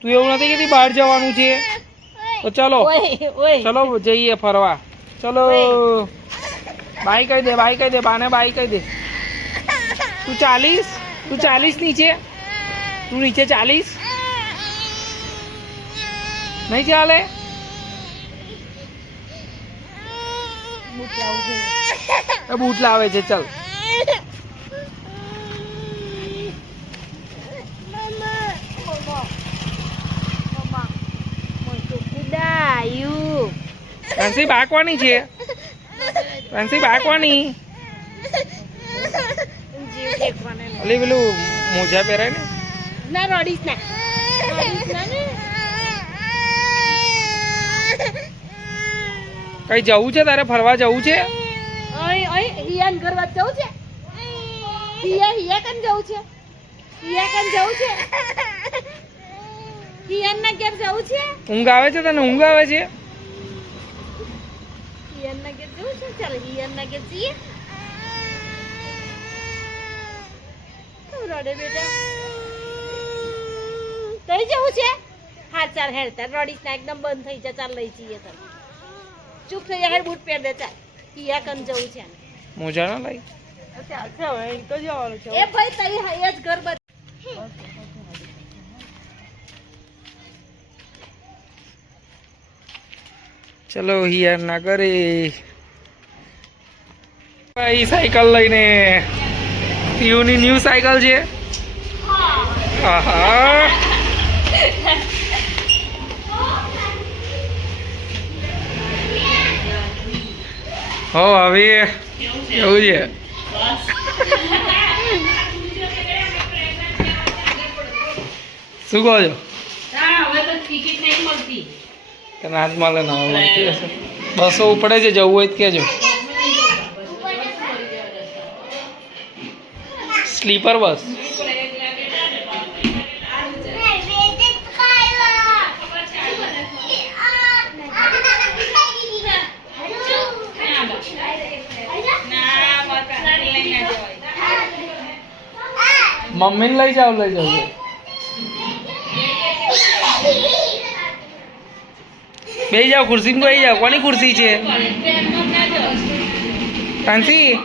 તું એવું નથી કહેતી બહાર જવાનું છે તો ચલો ચલો જઈએ ફરવા ચલો બાય કહી દે બાને બાય કહી દે તું ચાલીસ નીચે તું નીચે 40 નહીં ચાલે બૂટ લાવે છે ચલ ફેન્સી બાકવાની છે ફેન્સી બાકવાની અલી પેલું મોજા પહેરાય ને ના રોડીસ ના કઈ જવું છે તારે ફરવા જવું છે હિયાન કરવા જવું છે હિયા કન જવું છે હિયા ના ઘેર જવું છે ઊંઘ આવે છે તને ઊંઘ આવે છે હિયાન ના ઘેર જવું છે ચાલ હિયાન ના ઘેર જઈએ રોડે બેટા તઈ જવું છે હા ચાલ હેડ તાર રોડીસ ના એકદમ બંધ થઈ જા ચાલ લઈ જઈએ તને ચૂપ થઈ જા હેડ બૂટ પહેર દે ચાલ હિયા કન જવું છે મોજા ના લઈ ચાલ છે હવે તો જવાનું છે એ ભાઈ તઈ હાય જ ઘર બત ચલો હિયાર ના કરે ભાઈ સાયકલ લઈને પીયુની ન્યૂ સાયકલ છે આહા હો હવે એવું છે શું કહો છો તને હાથ મળે ના મળતી હશે બસો ઉપડે છે જવું હોય તો કહેજો સ્લીપર બસ મમ્મીને લઈ જાઓ બેસી જાઓ ખુરશી બેસી જાઓ કોની ખુરશી છે કાંસી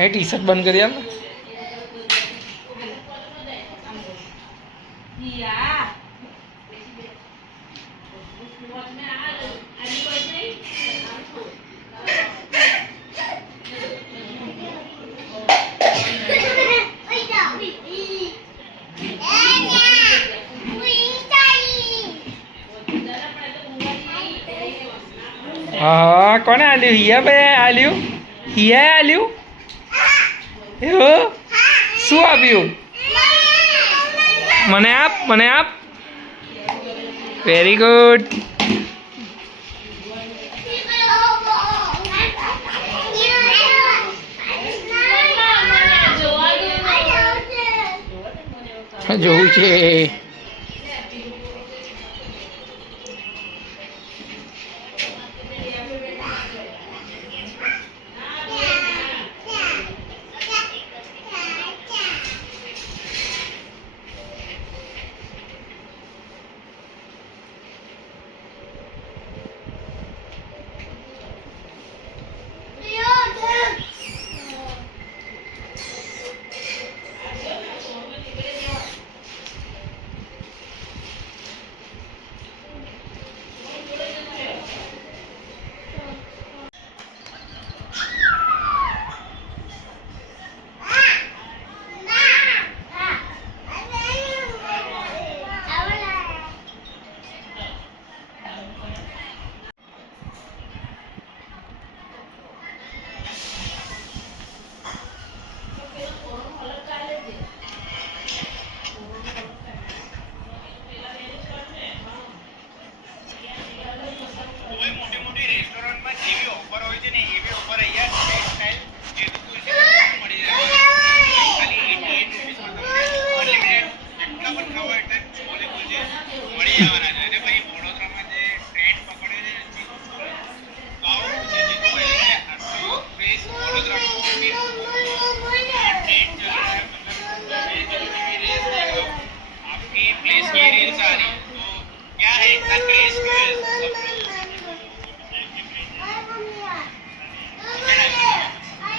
એ ટી શર્ટ બંધ કરી આપ હા કોને આલ્યું હિયા ભાઈ આલ્યું હિયા આલ્યું એવું શું આપ્યું મને આપ વેરી ગુડ જોવું છે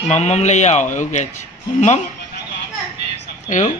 મમ્મમ લઈ આવો એવું કે છે મમ્મમ એવું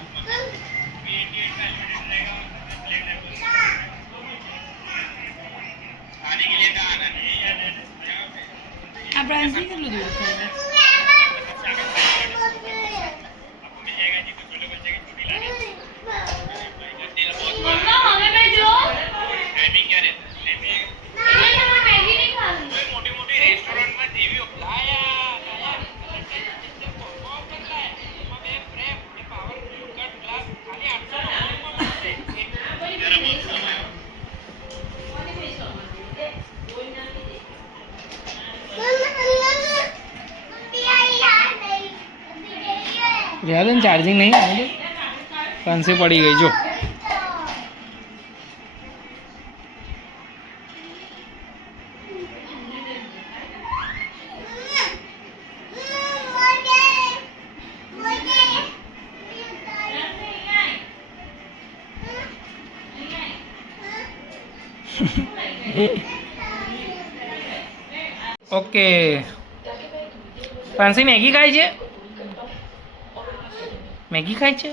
રહેવા દે ને ચાર્જિંગ નહીં આવે ફાંસી પડી ગઈ જો ઓકે ફાંસી મેગી ખાય છે મેગી ખાય છે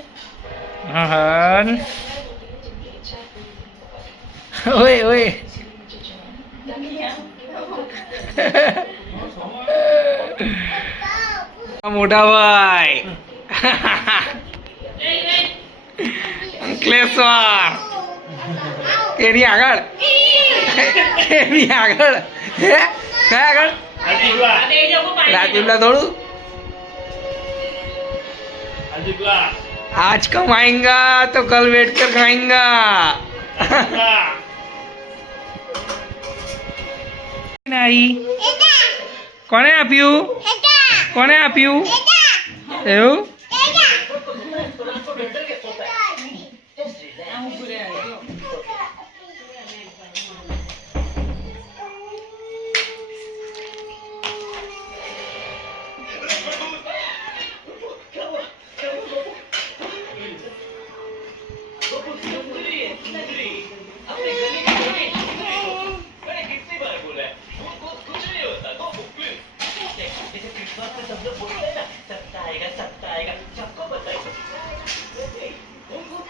હા ઓય ઓય મોટા ભાઈ અંકલેશ્વર એની આગળ એની આગળ હે કયા આગળ રાજપીપળા થોડું आज कमाएंगा तो कल बैठ कर खाएंगा नहीं કોને આપ્યું કોને આપ્યું એવું